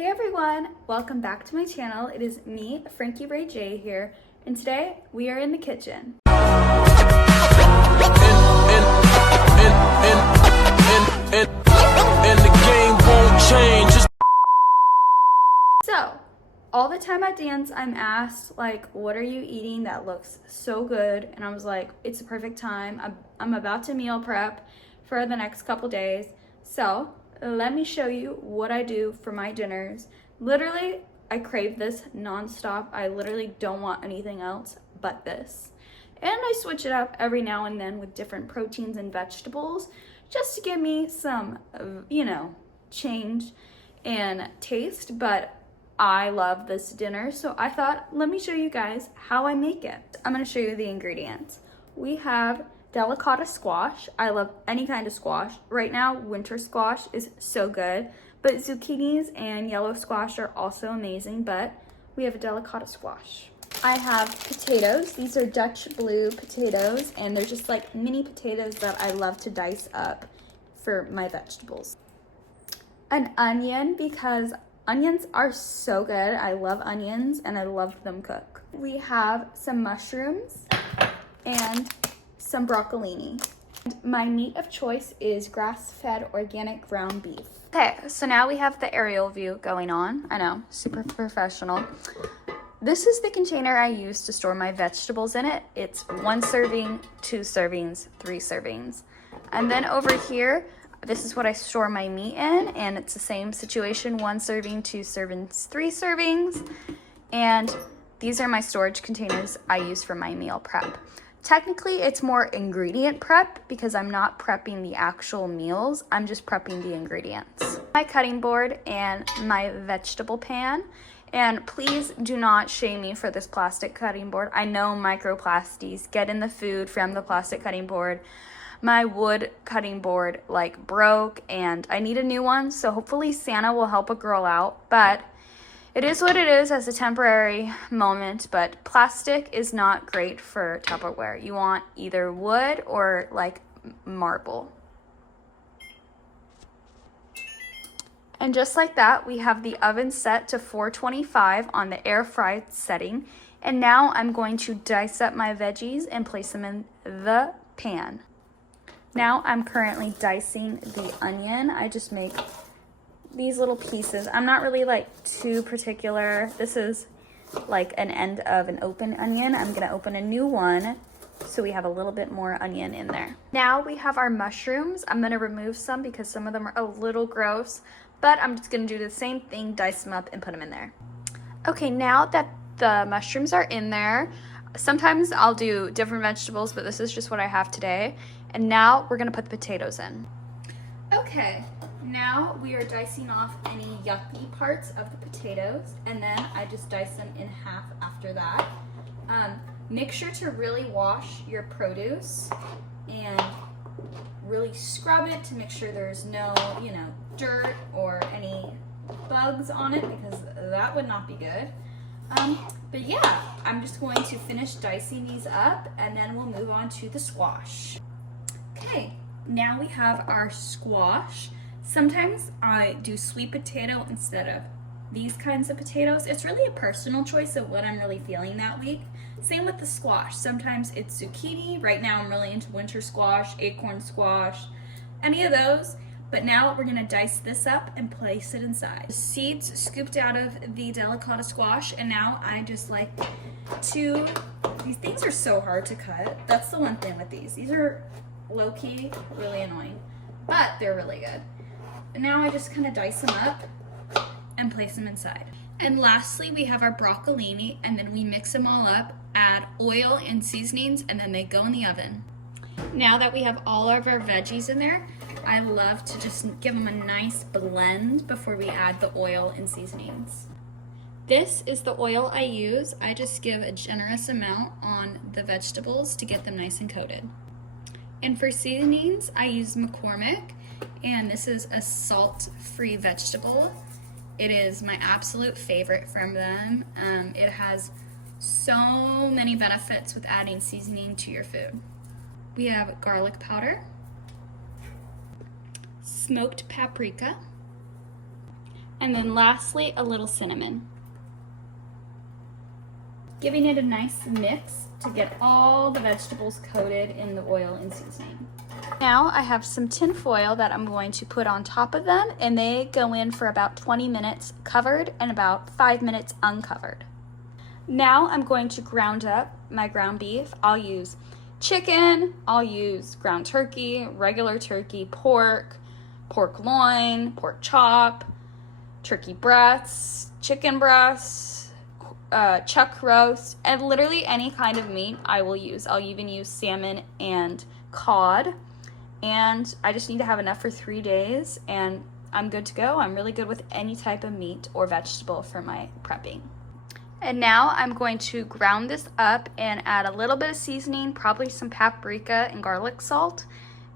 Hey everyone, welcome back to my channel. It is me, Frankie Rai here, and today we are in the kitchen. So, all the time at dance, I'm asked, like, what are you eating that looks so good? And I was like, it's the perfect time. I'm about to meal prep for the next couple days. So, let me show you what I do for my dinners. Literally, I crave this nonstop. I literally don't want anything else but this. And I switch it up every now and then with different proteins and vegetables just to give me some, change and taste. But I love this dinner, so I thought, let me show you guys how I make it. I'm gonna show you the ingredients. We have delicata squash. I love any kind of squash. Right now, winter squash is so good, but zucchinis and yellow squash are also amazing, but we have a delicata squash. I have potatoes. These are Dutch blue potatoes, and they're just like mini potatoes that I love to dice up for my vegetables. An onion, because onions are so good. I love onions and I love them cooked. We have some mushrooms and some broccolini. And my meat of choice is grass-fed organic ground beef. Okay, so now we have the aerial view going on. I know, super professional. This is the container I use to store my vegetables in it. It's 1 serving, 2 servings, 3 servings. And then over here, this is what I store my meat in, and it's the same situation, 1 serving, 2 servings, 3 servings. And these are my storage containers I use for my meal prep. Technically, it's more ingredient prep because I'm not prepping the actual meals, I'm just prepping the ingredients. My cutting board and my vegetable pan. And please do not shame me for this plastic cutting board. I know microplastics get in the food from the plastic cutting board. My wood cutting board broke and I need a new one, so hopefully Santa will help a girl out, but it is what it is as a temporary moment. But plastic is not great for Tupperware. You want either wood or marble. And just like that, we have the oven set to 425 on the air fry setting. And now I'm going to dice up my veggies and place them in the pan. Now I'm currently dicing the onion. I just make these little pieces. I'm not really too particular. This is an end of an open onion. I'm gonna open a new one so we have a little bit more onion in there. Now we have our mushrooms. I'm gonna remove some because some of them are a little gross, but I'm just gonna do the same thing, dice them up and put them in there. Okay, now that the mushrooms are in there, sometimes I'll do different vegetables, but this is just what I have today. And now we're gonna put the potatoes in. Okay, now we are dicing off any yucky parts of the potatoes, and then I just dice them in half after that. Make sure to really wash your produce and really scrub it to make sure there's no, dirt or any bugs on it, because that would not be good. But yeah, I'm just going to finish dicing these up and then we'll move on to the squash. Okay, now we have our squash. Sometimes I do sweet potato instead of these kinds of potatoes. It's really a personal choice of what I'm really feeling that week. Same with the squash. Sometimes it's zucchini. Right now I'm really into winter squash, acorn squash, any of those. But now we're gonna dice this up and place it inside. The seeds scooped out of the delicata squash, and now I just like to, these things are so hard to cut. That's the one thing with these. These are low-key really annoying, but they're really good. And now I just kind of dice them up and place them inside. And lastly, we have our broccolini, and then we mix them all up, add oil and seasonings, and then they go in the oven. Now that we have all of our veggies in there, I love to just give them a nice blend before we add the oil and seasonings. This is the oil I use. I just give a generous amount on the vegetables to get them nice and coated. And for seasonings, I use McCormick, and this is a salt-free vegetable. It is my absolute favorite from them. It has so many benefits with adding seasoning to your food. We have garlic powder, smoked paprika, And then lastly, a little cinnamon. Giving it a nice mix to get all the vegetables coated in the oil and seasoning. Now I have some tin foil that I'm going to put on top of them, and they go in for about 20 minutes covered and about 5 minutes uncovered. Now I'm going to ground up my ground beef. I'll use chicken, I'll use ground turkey, regular turkey, pork loin, pork chop, turkey breasts, chicken breasts, chuck roast, and literally any kind of meat I will use. I'll even use salmon and cod, and I just need to have enough for 3 days and I'm good to go. I'm really good with any type of meat or vegetable for my prepping. And now I'm going to ground this up and add a little bit of seasoning, probably some paprika and garlic salt.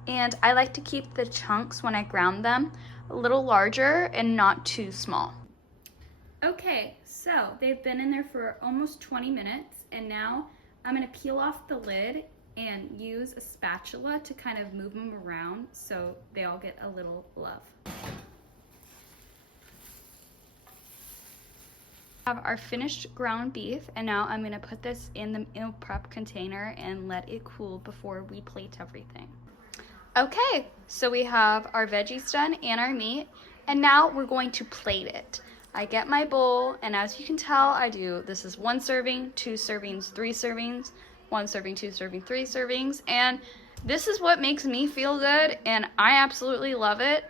And I like to keep the chunks when I ground them a little larger and not too small. Okay, so they've been in there for almost 20 minutes, and now I'm gonna peel off the lid and use a spatula to kind of move them around so they all get a little love. Have our finished ground beef, and now I'm gonna put this in the meal prep container and let it cool before we plate everything. Okay, so we have our veggies done and our meat, and now we're going to plate it. I get my bowl, and as you can tell, this is 1 serving, 2 servings, 3 servings, 1 serving, 2 servings, 3 servings, and this is what makes me feel good, and I absolutely love it.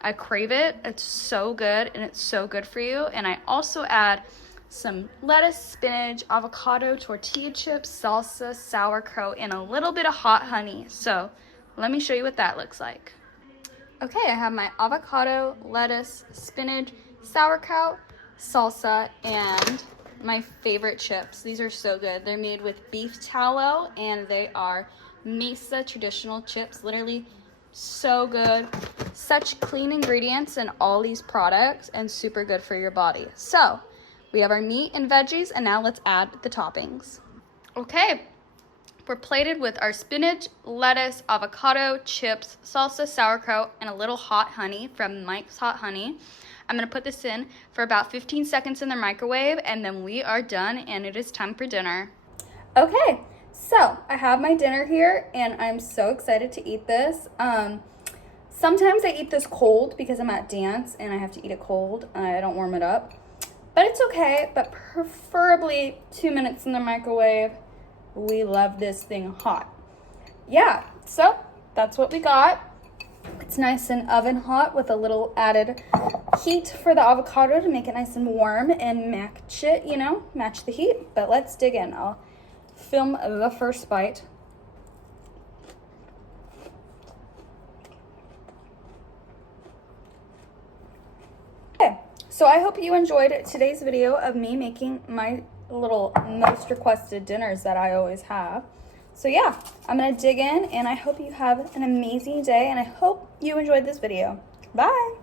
I crave it. It's so good, and it's so good for you. And I also add some lettuce, spinach, avocado, tortilla chips, salsa, sauerkraut, and a little bit of hot honey. So let me show you what that looks like. Okay, I have my avocado, lettuce, spinach, sauerkraut, salsa, and my favorite chips. These are so good. They're made with beef tallow, and they are Mesa traditional chips. Literally so good. Such clean ingredients in all these products and super good for your body. So we have our meat and veggies, and now let's add the toppings. Okay, we're plated with our spinach, lettuce, avocado, chips, salsa, sauerkraut, and a little hot honey from Mike's Hot Honey. I'm gonna put this in for about 15 seconds in the microwave, and then we are done, and it is time for dinner. Okay, so I have my dinner here, and I'm so excited to eat this. Sometimes I eat this cold because I'm at dance and I have to eat it cold. I don't warm it up, but it's okay, but preferably 2 minutes in the microwave. We love this thing hot. Yeah, so that's what we got. It's nice and oven hot with a little added heat for the avocado to make it nice and warm and match it, match the heat. But let's dig in. I'll film the first bite. Okay, so I hope you enjoyed today's video of me making my little most requested dinners that I always have. So yeah, I'm gonna dig in, and I hope you have an amazing day, and I hope you enjoyed this video. Bye.